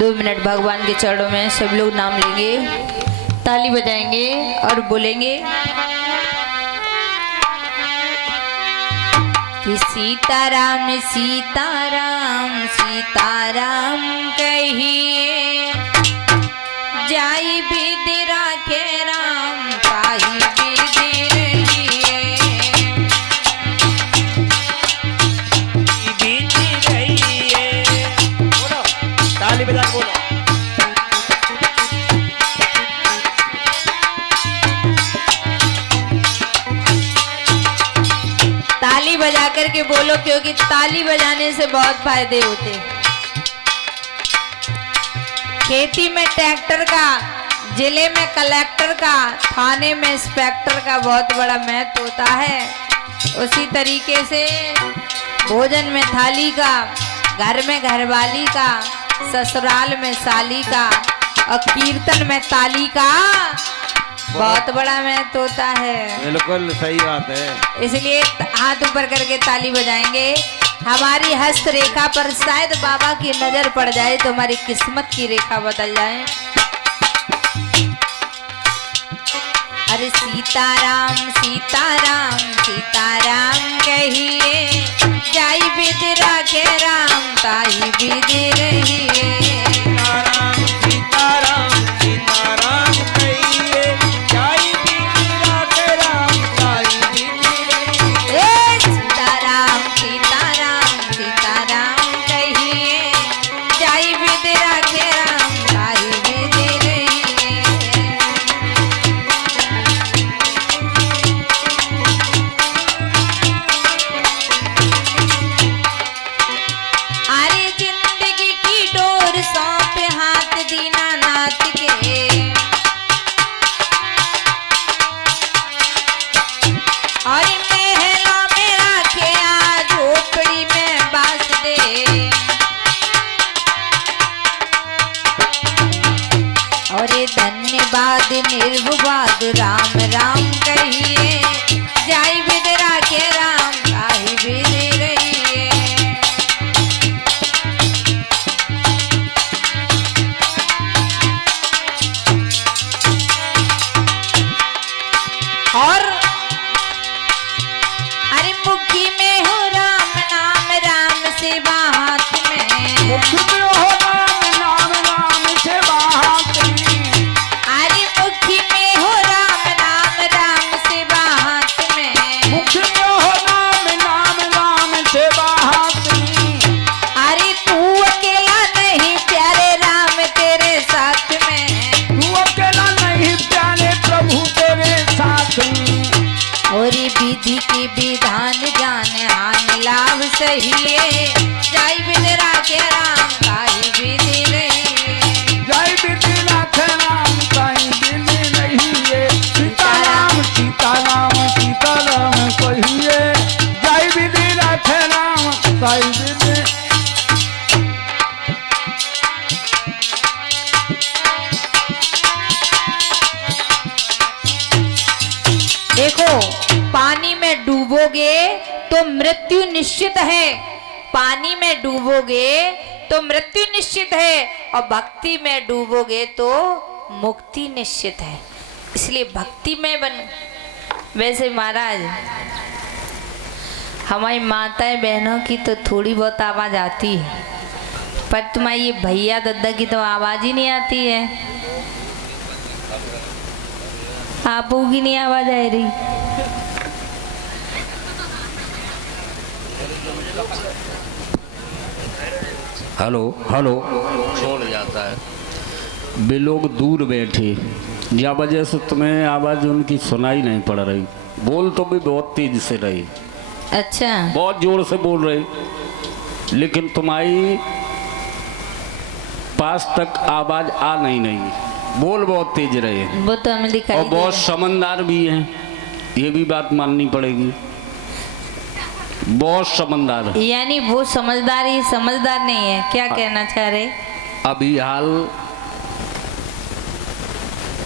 2 minute भगवान के चरणों में सब लोग नाम लेंगे, ताली बजाएंगे और बोलेंगे कि सीताराम सीताराम सीताराम कहिए, जाई विधि राखे राम ताही विधि रहिए। विधि रहिए, बोलो ताली बजा के बोलो। ताली बजा करके बोलो, क्योंकि ताली बजाने से बहुत फायदे होते हैं। खेती में ट्रैक्टर का, जिले में कलेक्टर का, थाने में इंस्पेक्टर का बहुत बड़ा महत्व होता है। उसी तरीके से भोजन में थाली का, घर में घरवाली का, ससुराल में साली का और कीर्तन में ताली का बहुत बड़ा महत्व होता है। बिल्कुल सही बात है। इसलिए हाथ ऊपर करके ताली बजाएंगे। हमारी हस्त रेखा पर शायद बाबा की नजर पड़ जाए तो हमारी किस्मत की रेखा बदल जाए। अरे सीताराम सीताराम सीताराम कहिए, जाई विधि राखे राम ताही विधि रहिए। सीताराम सीताराम सीताराम कहिए, जाई विधि राखे राम ताही विधि रहिए। ए सीताराम सीताराम सीताराम कहिए, जाई विधि राखे राम ताही विधि रहिए। अरे जिंदगी की डोर सौंप हाथ दीनानाथ के, और महलों में आके आज झोपड़ी में बास दे। और धन्यवाद निर्विवाद राम राम कहिए, जाई विधि राखे राम ताही विधि रहिए। और अरे मुट्ठी में हो राम नाम, राम सेवा हाथ में। मुख में हो राम नाम, नाम सेवा हाथ में। अरे मुट्ठी में हो राम नाम, राम सेवा हाथ में। मुख में हो राम नाम, नाम सेवा हाथ में। अरे तू अकेला नहीं प्यारे राम तेरे साथ में। तू अकेला नहीं प्यारे प्रभु तेरे साथ में। और विधि के विधान जान हान लाभ सहिए, जाई विधि राखे राम ताही विधि रहिए। जय विधि राखे राम ताही विधि रहिए। सीताराम सीताराम सीताराम कहिए, जय विधि राखे राम ताही विधि। देखो, पानी में डूबोगे तो मृत्यु निश्चित है। पानी में डूबोगे तो मृत्यु निश्चित है, और भक्ति में डूबोगे तो मुक्ति निश्चित है। इसलिए भक्ति में बन। वैसे महाराज, हमारी माताएं बहनों की तो थोड़ी बहुत आवाज आती है, पर तुम्हारी ये भैया दादा की तो आवाज ही नहीं आती है। आपू की नहीं आवाज आ रही। हेलो हेलो छोड़ जाता है। वे लोग दूर बैठे, या वजह से तुम्हें आवाज़ उनकी सुनाई नहीं पड़ रही। बोल तो भी बहुत तेज से रही, अच्छा, बहुत जोर से बोल रही, लेकिन तुम्हारी पास तक आवाज़ आ नहीं। बोल बहुत तेज रहे, वो तो हमें दिखाई और दे बहुत रहा है। समझदार भी हैं, ये भी बात माननी पड़ेगी। बहुत समझदार। यानी वो समझदार ही समझदार नहीं है, क्या कहना चाह रहे? अभी हाल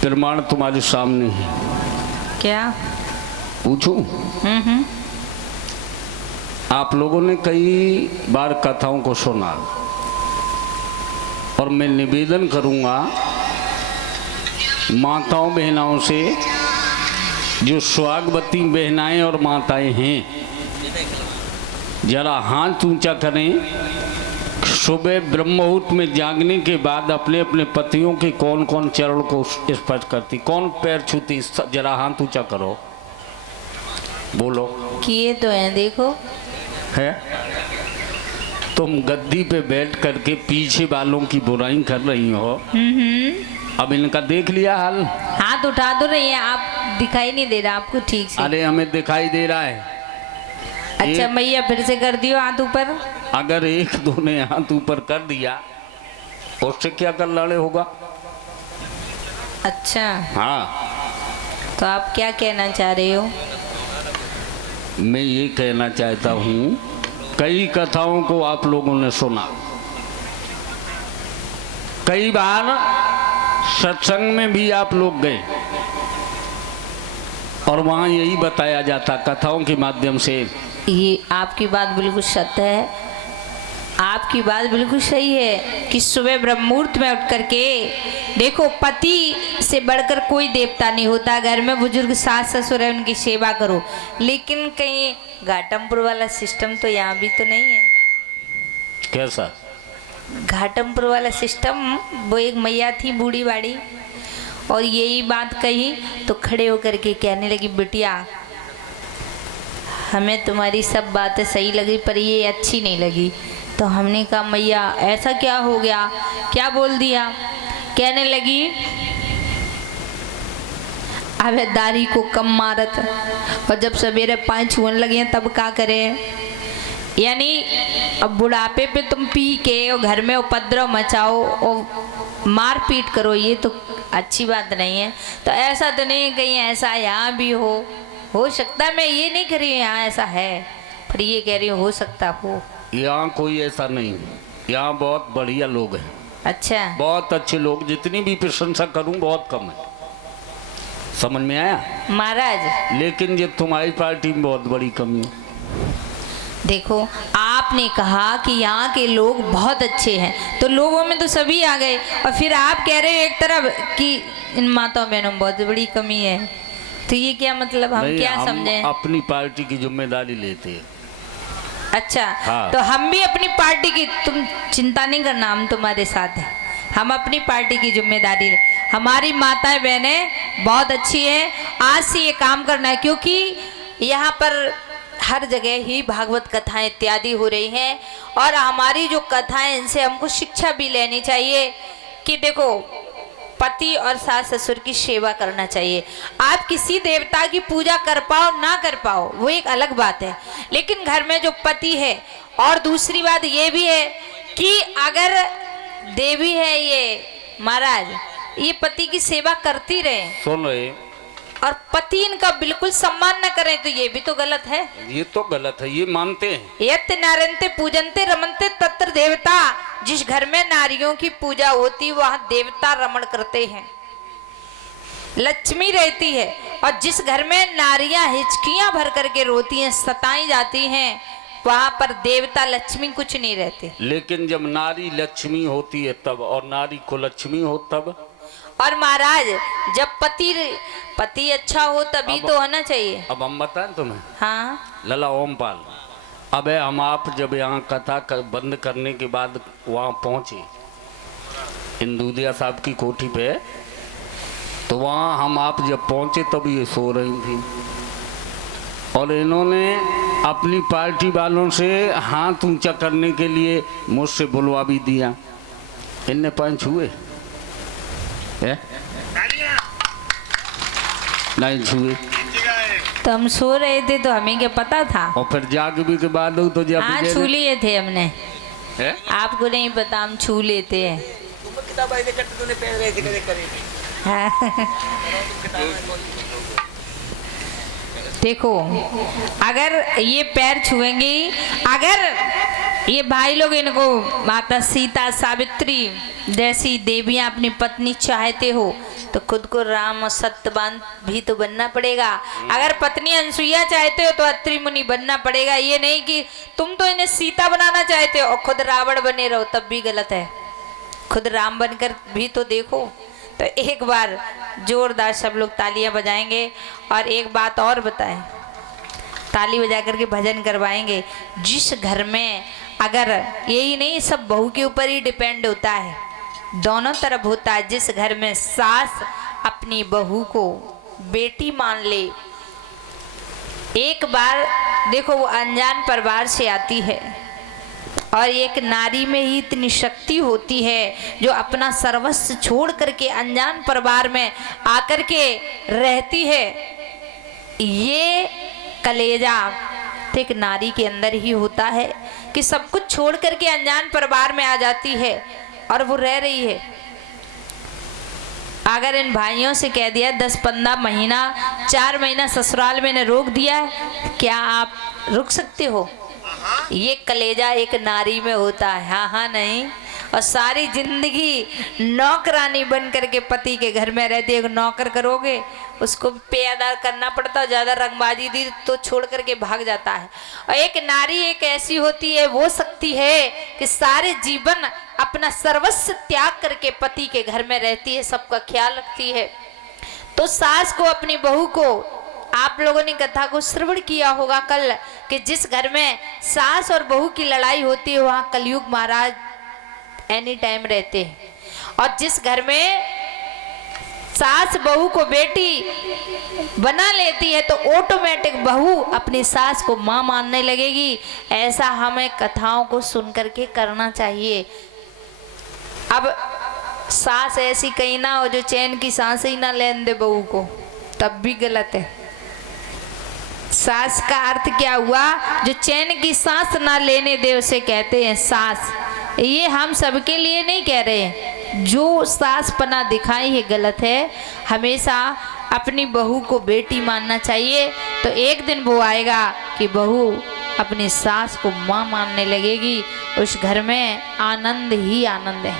प्रमाण तुम्हारे सामने है। क्या पूछूं? हम्म। आप लोगों ने कई बार कथाओं को सुना, और मैं निवेदन करूंगा माताओं बहनाओं से, जो सुहागवती बहनाएं और माताएं हैं, जरा हाथ ऊंचा करें। सुबह ब्रह्म मुहूर्त में जागने के बाद अपने अपने पतियों के कौन कौन चरण को स्पर्श करती, कौन पैर छूती, जरा हाथ ऊंचा करो, बोलो। किए तो हैं, देखो। है तुम गद्दी पे बैठ करके पीछे वालों की बुराई कर रही हो। अब इनका देख लिया हाल। हाथ उठा दो रही है आप, दिखाई नहीं दे रहा आपको ठीक से। अरे हमें दिखाई दे रहा है। अच्छा मैया फिर से कर दियो हाथ ऊपर। अगर एक दो ने हाथ ऊपर कर दिया उससे क्या कर लाड़े होगा। अच्छा हाँ, तो आप क्या कहना चाह रहे हो? मैं ये कहना चाहता हूँ, कई कथाओं को आप लोगों ने सुना, कई बार सत्संग में भी आप लोग गए और वहाँ यही बताया जाता कथाओं के माध्यम से। ये आपकी बात बिल्कुल सत्य है, आपकी बात बिल्कुल सही है कि सुबह ब्रह्म मुहूर्त में उठ करके देखो, पति से बढ़कर कोई देवता नहीं होता। घर में बुजुर्ग सास ससुर है, उनकी सेवा करो। लेकिन कहीं घाटमपुर वाला सिस्टम तो यहाँ भी तो नहीं है। कैसा घाटमपुर वाला सिस्टम? वो एक मैया थी बूढ़ी बाड़ी, और यही बात कही तो खड़े होकर के कहने लगी, बिटिया हमें तुम्हारी सब बातें सही लगी पर ये अच्छी नहीं लगी। तो हमने कहा मैया ऐसा क्या हो गया, क्या बोल दिया? कहने लगी अबे दाढ़ी को कम मारत, और जब सवेरे 5 छुअन लगे तब क्या करें। यानी अब बुढ़ापे पे तुम पी के और घर में उपद्रव मचाओ और मार पीट करो, ये तो अच्छी बात नहीं है। तो ऐसा तो नहीं कहीं ऐसा यहाँ भी हो सकता है। मैं ये नहीं कह रही हूँ यहाँ ऐसा है, पर ये कह रही हूँ हो सकता हो। यहाँ कोई ऐसा नहीं, यहाँ बहुत बढ़िया लोग हैं। अच्छा, बहुत अच्छे लोग, जितनी भी प्रशंसा करूं बहुत कम है। समझ में आया महाराज? लेकिन ये तुम्हारी पार्टी में बहुत बड़ी कमी है। देखो आपने कहा कि यहाँ के लोग बहुत अच्छे हैं, तो लोगों में तो सभी आ गए, और फिर आप कह रहे हो एक तरफ कि इन माताओं बहनों में बहुत बड़ी कमी है। तो ये क्या मतलब, हम क्या समझें? अपनी पार्टी की जिम्मेदारी लेते हैं। अच्छा हाँ। तो हम भी अपनी पार्टी की, तुम चिंता नहीं करना, हम तुम्हारे साथ हैं। हम अपनी पार्टी की जिम्मेदारी, हमारी माताएं बहनें बहुत अच्छी हैं। आज से ये काम करना है, क्योंकि यहाँ पर हर जगह ही भागवत कथाएं इत्यादि हो रही हैं, और हमारी जो कथाएं, इनसे हमको शिक्षा भी लेनी चाहिए कि देखो पति और सास ससुर की सेवा करना चाहिए। आप किसी देवता की पूजा कर पाओ ना कर पाओ वो एक अलग बात है, लेकिन घर में जो पति है, और दूसरी बात ये भी है कि अगर देवी है ये महाराज, ये पति की सेवा करती रहे, सुन रहे, और पति इनका बिल्कुल सम्मान न करें, तो ये भी तो गलत है। ये तो गलत है, ये मानते हैं। यत् नारयन्ते पूजन्ते रमन्ते तत्र देवता। जिस घर में नारियों की पूजा होती वहां देवता रमण करते हैं, लक्ष्मी रहती है। और जिस घर में नारियां हिचकियां भर करके रोती हैं, सताई जाती हैं, वहां पर देवता लक्ष्मी कुछ नहीं रहते। लेकिन जब नारी लक्ष्मी होती है तब, और नारी को लक्ष्मी हो तब। और महाराज जब पति अच्छा हो तभी तो होना चाहिए। अब हम बताएं तुम्हें। हाँ लला ओमपाल, अब हम आप जब यहाँ कथा बंद करने के बाद वहाँ पहुँचे इंदुदिया साहब की कोठी पे, तो वहाँ हम आप जब पहुँचे तब ये सो रही थी, और इन्होंने अपनी पार्टी वालों से हाथ ऊंचा करने के लिए मुझसे बुलवा भी दिया। इनने 5 छुए नहीं छुए, तो हम सो रहे थे तो हमें क्या पता था। और फिर जाग भी के बाद तो जब हाँ छू लिए थे हमने, है? आपको नहीं पता, हम छू लेते हैं। हाँ। देखो अगर ये पैर छुएंगी, अगर ये भाई लोग इनको माता सीता सावित्री जैसी देवियां अपनी पत्नी चाहते हो, तो खुद को राम और सत्यवान भी तो बनना पड़ेगा। अगर पत्नी अनसुईया चाहते हो तो अत्रि मुनि बनना पड़ेगा। ये नहीं कि तुम तो इन्हें सीता बनाना चाहते हो और खुद रावण बने रहो, तब भी गलत है। खुद राम बनकर भी तो देखो। तो एक बार जोरदार सब लोग तालियां बजाएंगे और एक बात और बताएं, ताली बजा करके भजन करवाएंगे। जिस घर में अगर यही नहीं, सब बहू के ऊपर ही डिपेंड होता है, दोनों तरफ होता है। जिस घर में सास अपनी बहू को बेटी मान ले, एक बार देखो वो अनजान परिवार से आती है और एक नारी में ही इतनी शक्ति होती है जो अपना सर्वस्व छोड़ करके अनजान परिवार में आकर के रहती है। ये कलेजा एक नारी के अंदर ही होता है कि सब कुछ छोड़ करके अनजान परिवार में आ जाती है और वो रह रही है। अगर इन भाइयों से कह दिया 10-15 महीना 4 महीना ससुराल में ने रोक दिया, क्या आप रुक सकते हो? ये कलेजा एक नारी में होता है, हाँ हाँ नहीं। और सारी जिंदगी नौकरानी बन करके पति के घर में रहती है। नौकर करोगे उसको पे अदा करना पड़ता है, ज़्यादा रंगबाजी दी तो छोड़ करके भाग जाता है। और एक नारी एक ऐसी होती है, वो शक्ति है कि सारे जीवन अपना सर्वस्व त्याग करके पति के घर में रहती है, सबका ख्याल रखती है। तो सास को अपनी बहू को, आप लोगों ने कथा को श्रवण किया होगा कल कि जिस घर में सास और बहू की लड़ाई होती है वहां कलयुग महाराज एनी टाइम रहते हैं। और जिस घर में सास बहू को बेटी बना लेती है तो ऑटोमेटिक बहू अपनी सास को मां मानने लगेगी। ऐसा हमें कथाओं को सुन करके करना चाहिए। अब सास ऐसी कहीं ना हो जो चैन की सांस ही ना लेने दे बहू को, तब भी गलत है। सास का अर्थ क्या हुआ? जो चैन की सांस ना लेने दे उसे कहते हैं सास। ये हम सबके लिए नहीं कह रहे हैं, जो सास पना दिखाई है गलत है। हमेशा अपनी बहू को बेटी मानना चाहिए। तो एक दिन वो आएगा कि बहू अपनी सास को मां मानने लगेगी, उस घर में आनंद ही आनंद है।